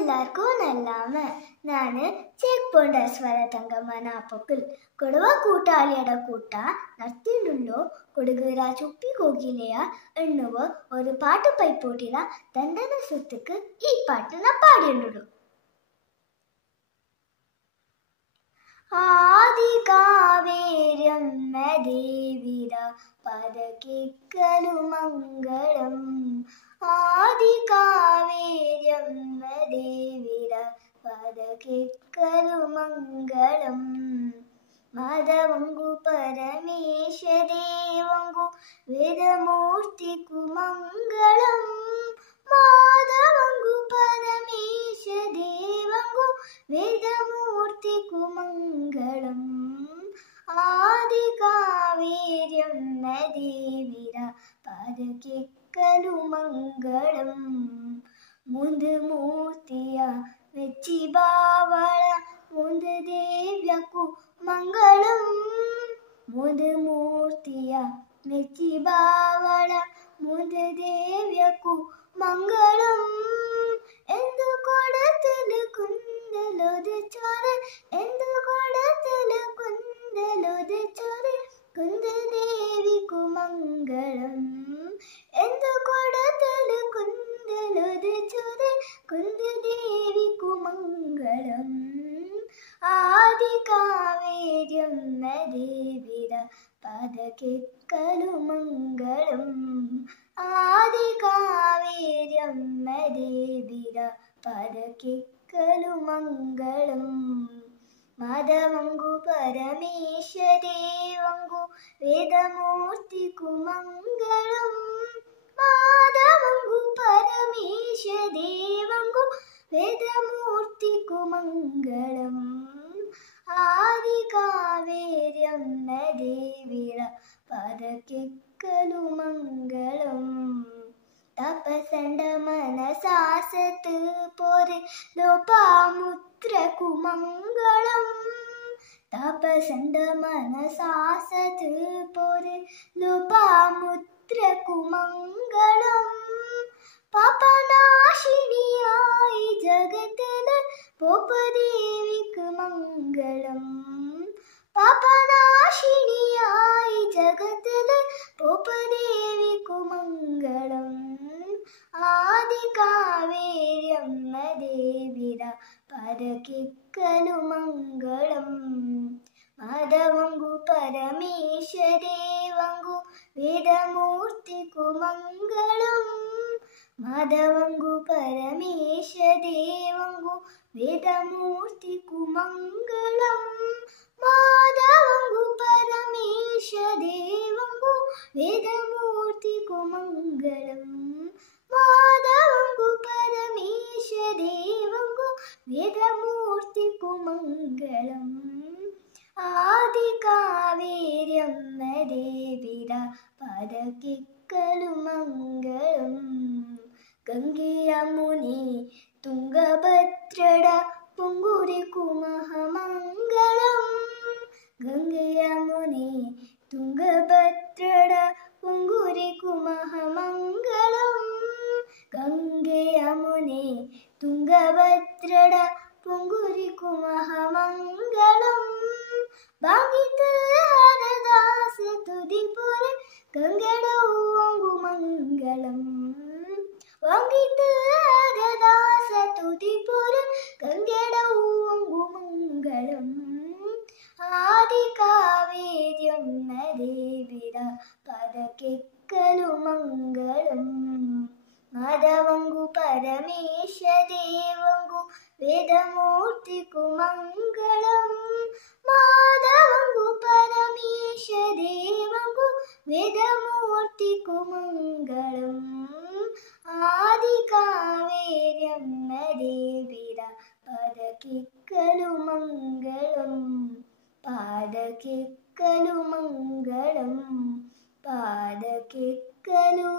ಎಲ್ಲರಿಗೂ ನಲ್ಲಾಮೆ ನಾನು ಚೇಕ್ಪೊಂಡ ಸ್ವರ ತಂಗಮ್ಮನ ಪೊಕ್ಕಲ್ ಕೊಡವ കൂട്ടാളിയുടെ കൂട്ട നർത്തിണ്ടുള്ളോ കൊടുകുര ചുപ്പി കോകിലയ എണ്ണുവ ഒരു പാട്ട് പൈപ്പോട്ടില ദന്തന സുത്തുക്ക് ഈ പാട്ട് ഞാൻ പാടിയുള്ളൂ. ആദി കാവേര്യമ്മ ദേവിര പദകിക്കലു മംഗളം. ആദി കാവേര്യമ്മ ദേവിര പദകിക്കലു മംഗളം. മാധവങ്കു പരമേശ ദേവങ്കു വേദമൂർത്തിക്കു മംഗളം. മാധവങ്കു പരമേശ ദേവങ്കു വേദമൂർത്തിക്കു മംഗളം. ആദി കാവേര്യമ്മ ദേവിര പദകിക്കലു മംഗളം. മുന്ത് മൂർത്തിയ വെച്ചി ബാവള മുന്ത് ദേവ്യക്കു മംഗളം. മുന്ത് മൂർത്തിയ വെച്ചി ബാവള മുന്ത് ദേവ്യക്കു മംഗളം. എന്തു കൊടത്തില് കുന്തലൊതിച്ചോറ് എന്തു കൊടത്തില് കുന്തലൊതിച്ചോറ് കുന്തദേവിക്കു മംഗളം. എന്തു കൊടത്തില് കുന്തലൊതിച്ചോറ് കുന്തദേവിക്കു മംഗളം. ആദി കാവേര്യമ്മ ദേവിര പദകിക്കലു മംഗളം. ആദി കാവേര്യമ്മ ദേവിര പദകിക്കലു മംഗളം. മാധവങ്കു പരമേശ ദേവങ്കു വേദമൂർത്തിക്കു മംഗളം. മാധവങ്കു പരമേശ ദേവങ്കു വേദമൂർത്തിക്കു മംഗളം. ആദി കാവേര്യമ്മ ദേവിര പദകിക്കലു മംഗളം. തപസണ്ട മനസാസത്ത് പോര് ലോപാമുദ്രക്കു മംഗളം. തപസണ്ട മനസാസത്ത് പോര് ലോപാമുദ്രക്കു മംഗളം. പാപനാശിനിയായി ജഗത്തില് പോപ്പദേവിക്ക് മംഗളം. പാപനാശിനിയായി ജഗത്തില് പോപ്പദേവിക്കു മംഗളം. ആദി കാവേര്യമ്മ ദേവിര പദകിക്കലു മംഗളം. മാധവങ്കു പരമേശ ദേവങ്കു വേദമൂർത്തിക്കു മംഗളം. മാധവങ്കു പരമേശ ദേവങ്കു വേദമൂർത്തിക്കു മംഗളം. മാധവങ്കു പരമേശ ദേവങ്കു വേദമൂർത്തിക്കു മംഗളം. മാധവങ്കു പരമേശ ദേവങ്കു വേദമൂർത്തിക്കു മംഗളം. ആദി കാവേര്യമ്മ ദേവിര പദകിക്കലു മംഗളം. ഗംഗെയ മുനി തുംഗഭദ്രട പൊങ്കുരിക്കു മഹാമംഗളം. ഗംഗെയ മുനി തുംഗഭദ്രട പൊങ്കുരിക്കു മഹാമംഗളം. ഗംഗെയ മുനി തുംഗഭദ്രട പൊങ്കുരിക്കു മഹാമംഗളം. ഭാഗിത് ഹരദാസ തുതി പോലെ ഗംഗടവങ്കു മംഗളം. ഭാഗിത് ഹരദാസ തുതി പോലെ ഗംഗടവങ്കു മംഗളം. ആദി കാവേര്യമ്മ ദേവിര പദകിക്കലു മംഗളം. മാധവങ്കു പരമേശ ദേവങ്കു വേദമൂർത്തിക്കു മംഗളം. മാധവങ്കു പരമേശ ദേവങ്കു വേദമൂർത്തിക്കു മംഗളം. ആദി കാവേര്യമ്മ ദേവിര പദകിക്കലു മംഗളം. പാദകിക്കലു മംഗളം. പാദകിക്കലു